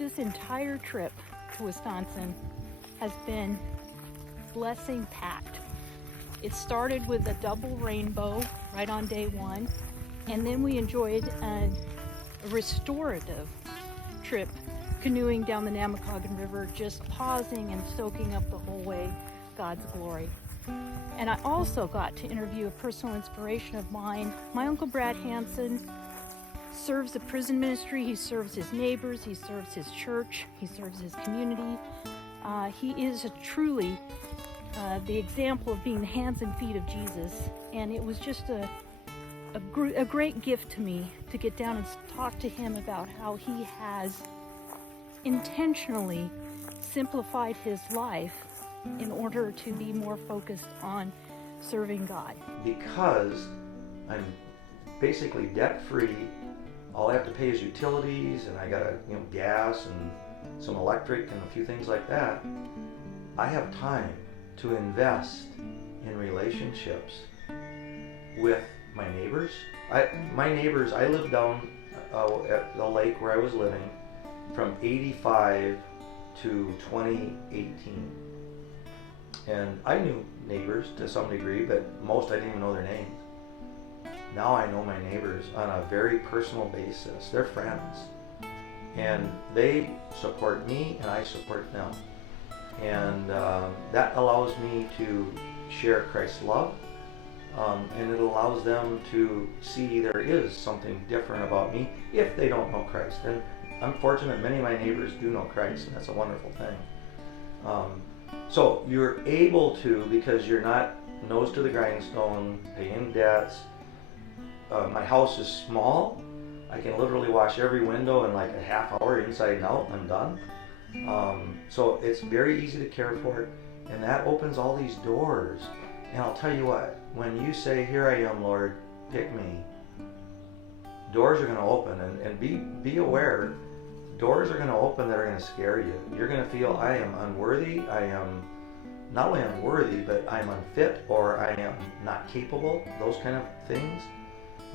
this entire trip to Wisconsin has been blessing packed. It started with a double rainbow right on day one, and then we enjoyed a restorative trip canoeing down the Namakagon River, just pausing and soaking up the whole way God's glory. And I also got to interview a personal inspiration of mine. My Uncle Brad Hanson serves the prison ministry. He serves his neighbors. He serves his church. He serves his community. He is truly the example of being the hands and feet of Jesus. And it was just a great gift to me to get down and talk to him about how he has intentionally simplified his life in order to be more focused on serving God. Because I'm basically debt-free, all I have to pay is utilities, and I got gas and some electric and a few things like that. I have time to invest in relationships with my neighbors. I lived down at the lake where I was living from 85 to 2018. And I knew neighbors to some degree, but most I didn't even know their names. Now I know my neighbors on a very personal basis. They're friends. And they support me and I support them. And that allows me to share Christ's love. And it allows them to see there is something different about me if they don't know Christ. And I'm fortunate many of my neighbors do know Christ, and that's a wonderful thing. So you're able to, because you're not nose to the grindstone, paying debts. My house is small. I can literally wash every window in like a half hour inside and out. I'm done. So it's very easy to care for, and that opens all these doors. And I'll tell you what, when you say, "Here I am, Lord, pick me," doors are going to open, and be aware. Doors are going to open that are going to scare you. You're going to feel, I am unworthy, I am not only unworthy, but I'm unfit, or I am not capable, those kind of things.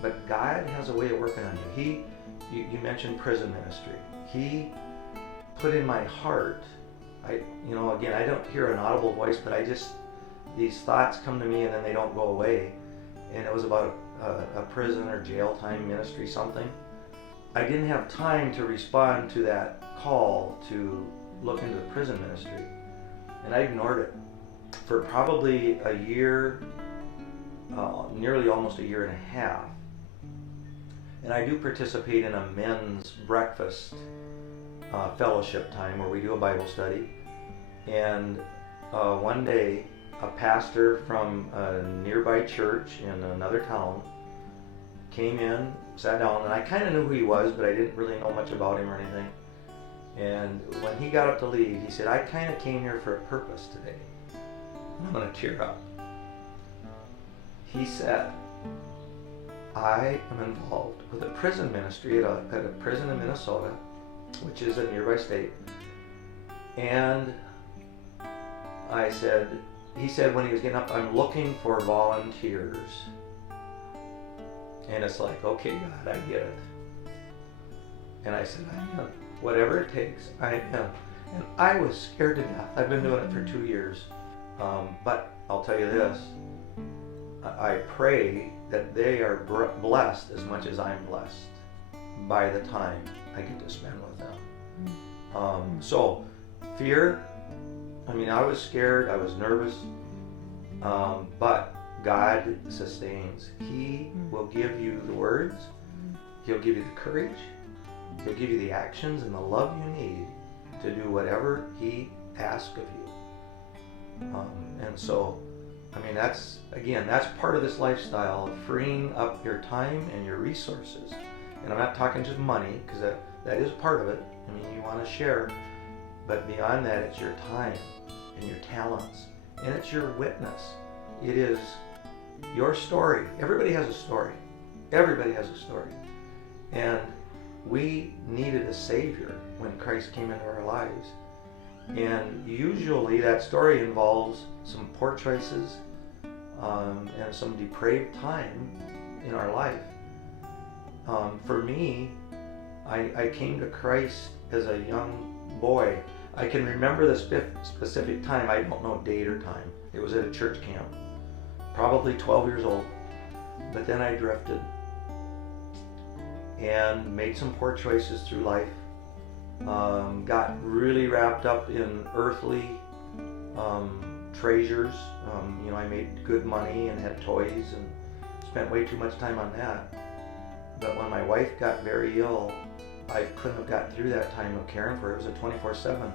But God has a way of working on you. You mentioned prison ministry. He put in my heart, again, I don't hear an audible voice, but these thoughts come to me and then they don't go away. And it was about a prison or jail time ministry, something. I didn't have time to respond to that call to look into the prison ministry, and I ignored it for probably a year, nearly almost a year and a half. And I do participate in a men's breakfast fellowship time where we do a Bible study. And one day, a pastor from a nearby church in another town came in, sat down, and I kind of knew who he was, but I didn't really know much about him or anything. And when he got up to leave, he said, "I kind of came here for a purpose today." I'm going to tear up. He said, "I am involved with a prison ministry at a prison in Minnesota, which is a nearby state." And he said when he was getting up, "I'm looking for volunteers." And it's like, okay, God, I get it. And I said, I am. Whatever it takes, I am. And I was scared to death. I've been doing it for 2 years. But I'll tell you this. I pray that they are blessed as much as I'm blessed by the time I get to spend with them. So, fear, I was scared, I was nervous, but God sustains. He will give you the words, He'll give you the courage, He'll give you the actions and the love you need to do whatever He asks of you. And so, that's part of this lifestyle of freeing up your time and your resources. And I'm not talking just money, because that is part of it. You want to share, but beyond that, it's your time and your talents, and it's your witness. It is your story. Everybody has a story. Everybody has a story. And we needed a Savior when Christ came into our lives. And usually that story involves some poor choices and some depraved time in our life. For me, I came to Christ as a young boy. I can remember the specific time. I don't know date or time. It was at a church camp, probably 12 years old. But then I drifted and made some poor choices through life. Got really wrapped up in earthly treasures. I made good money and had toys and spent way too much time on that. But when my wife got very ill, I couldn't have gotten through that time of caring for her. It was a 24/7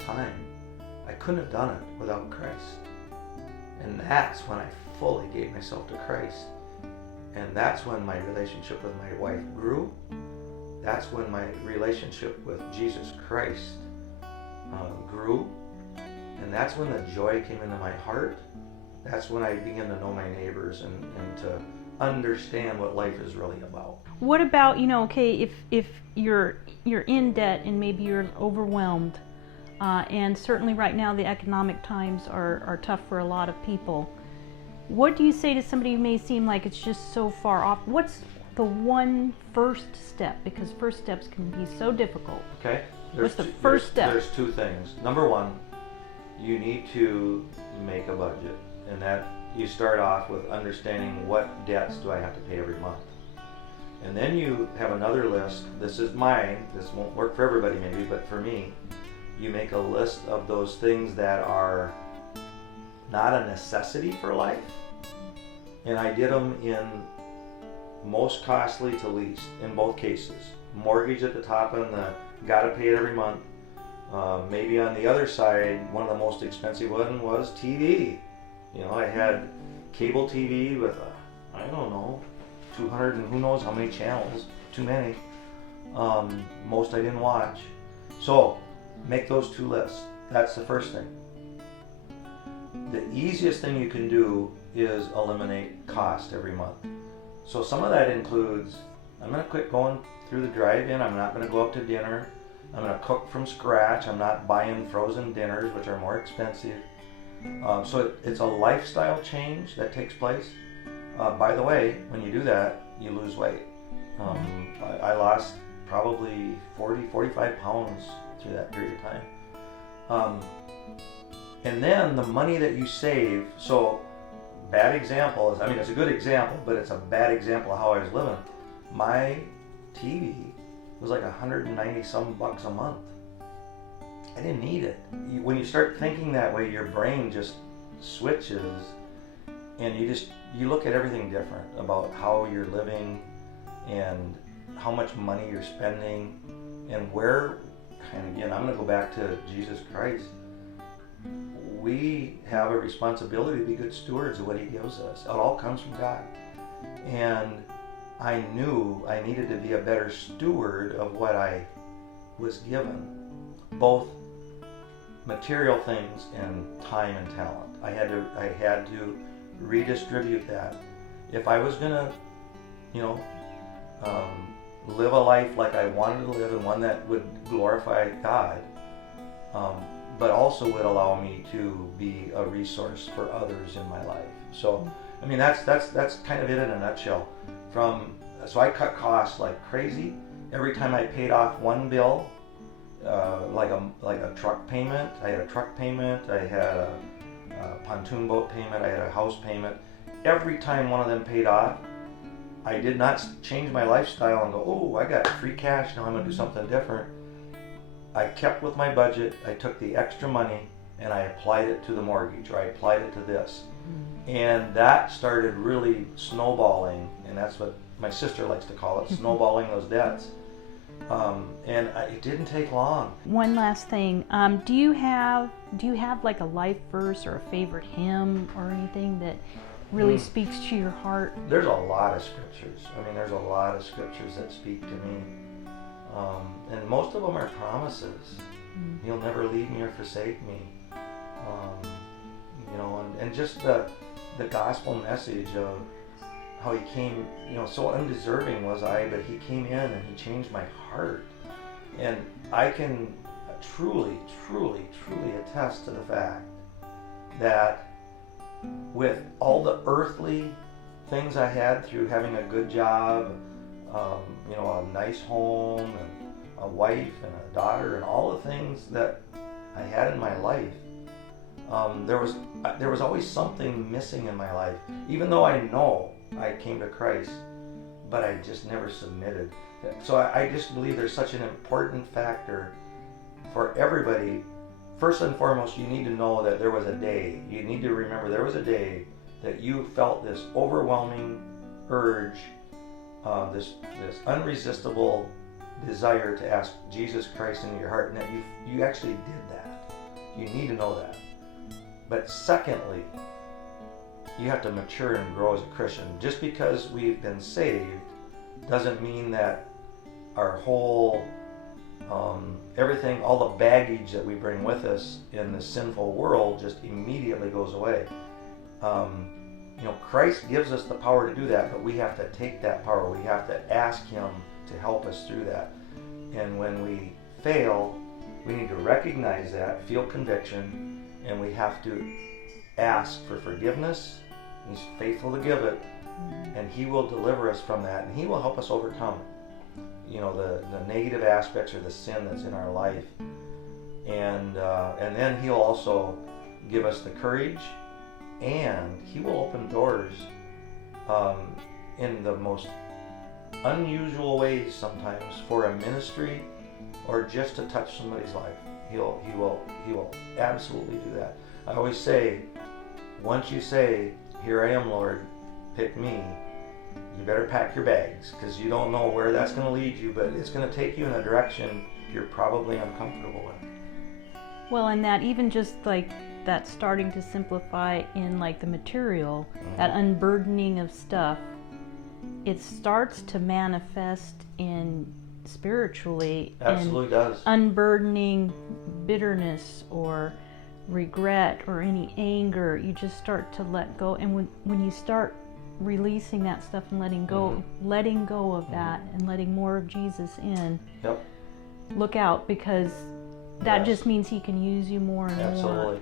time. I couldn't have done it without Christ. And that's when I fully gave myself to Christ. And that's when my relationship with my wife grew. That's when my relationship with Jesus Christ grew. And that's when the joy came into my heart. That's when I began to know my neighbors and to understand what life is really about. What about, okay, if you're in debt and maybe you're overwhelmed, and certainly right now the economic times are tough for a lot of people. What do you say to somebody who may seem like it's just so far off? What's the one first step? Because first steps can be so difficult. Okay. What's the first step? There's two things. Number one, you need to make a budget, and that you start off with understanding what debts do I have to pay every month. And then you have another list. This is mine. This won't work for everybody maybe, but for me, you make a list of those things that are not a necessity for life. And I did them in most costly to least in both cases. Mortgage at the top and the gotta pay it every month. Maybe on the other side, one of the most expensive one was TV. I had cable TV with I don't know, 200 and who knows how many channels, too many. Most I didn't watch. So make those two lists. That's the first thing. The easiest thing you can do is eliminate cost every month. So some of that includes, I'm going to quit going through the drive-in. I'm not going to go up to dinner. I'm going to cook from scratch. I'm not buying frozen dinners, which are more expensive. So it's a lifestyle change that takes place. By the way, when you do that, you lose weight. I lost probably 45 pounds through that period of time. And then the money that you save, so bad example is, it's a good example, but it's a bad example of how I was living. My TV was like $190 some bucks a month. I didn't need it. When you start thinking that way, your brain just switches, and you look at everything different about how you're living and how much money you're spending and where. And again, I'm going to go back to Jesus Christ. We have a responsibility to be good stewards of what He gives us. It all comes from God. And I knew I needed to be a better steward of what I was given, both material things and time and talent. I had to redistribute that. If I was going to, live a life like I wanted to live, and one that would glorify God, but also would allow me to be a resource for others in my life. So, that's kind of it in a nutshell. So I cut costs like crazy. Every time I paid off one bill, like a truck payment, I had a truck payment, I had a pontoon boat payment, I had a house payment. Every time one of them paid off, I did not change my lifestyle and go, oh, I got free cash, now I'm going to do something different. I kept with my budget. I took the extra money and I applied it to the mortgage, or I applied it to this. And that started really snowballing, and that's what my sister likes to call it, snowballing those debts. It didn't take long. One last thing, do you have like a life verse or a favorite hymn or anything that really speaks to your heart? There's a lot of scriptures. There's a lot of scriptures that speak to me. And most of them are promises. You'll never leave me or forsake me. And just the gospel message of how He came, so undeserving was I, but He came in and He changed my heart. And I can truly, truly, truly attest to the fact that with all the earthly things I had through having a good job, a nice home and a wife and a daughter and all the things that I had in my life, there was always something missing in my life. Even though I know I came to Christ, but I just never submitted. So I just believe there's such an important factor for everybody. First and foremost, you need to know that there was a day. You need to remember there was a day that you felt this overwhelming urge, this unresistible desire to ask Jesus Christ into your heart, and that you actually did that. You need to know that. But secondly, you have to mature and grow as a Christian. Just because we've been saved doesn't mean that our whole everything, all the baggage that we bring with us in the sinful world just immediately goes away. Christ gives us the power to do that, but we have to take that power. We have to ask Him to help us through that. And when we fail, we need to recognize that, feel conviction, and we have to ask for forgiveness. He's faithful to give it, and He will deliver us from that, and He will help us overcome the negative aspects or the sin that's in our life. And then He'll also give us the courage, and He will open doors in the most unusual ways sometimes for a ministry or just to touch somebody's life. He will absolutely do that. I always say, once you say, "Here I am, Lord, pick me," you better pack your bags, because you don't know where that's going to lead you, but it's going to take you in a direction you're probably uncomfortable in. Well, and that even just like that starting to simplify in like the material, that unburdening of stuff, it starts to manifest in spiritually. Absolutely does. Unburdening bitterness or regret or any anger, you just start to let go. And when you start releasing that stuff and letting go of that and letting more of Jesus in, Yep. Look out, because that just means He can use you more and more. Absolutely.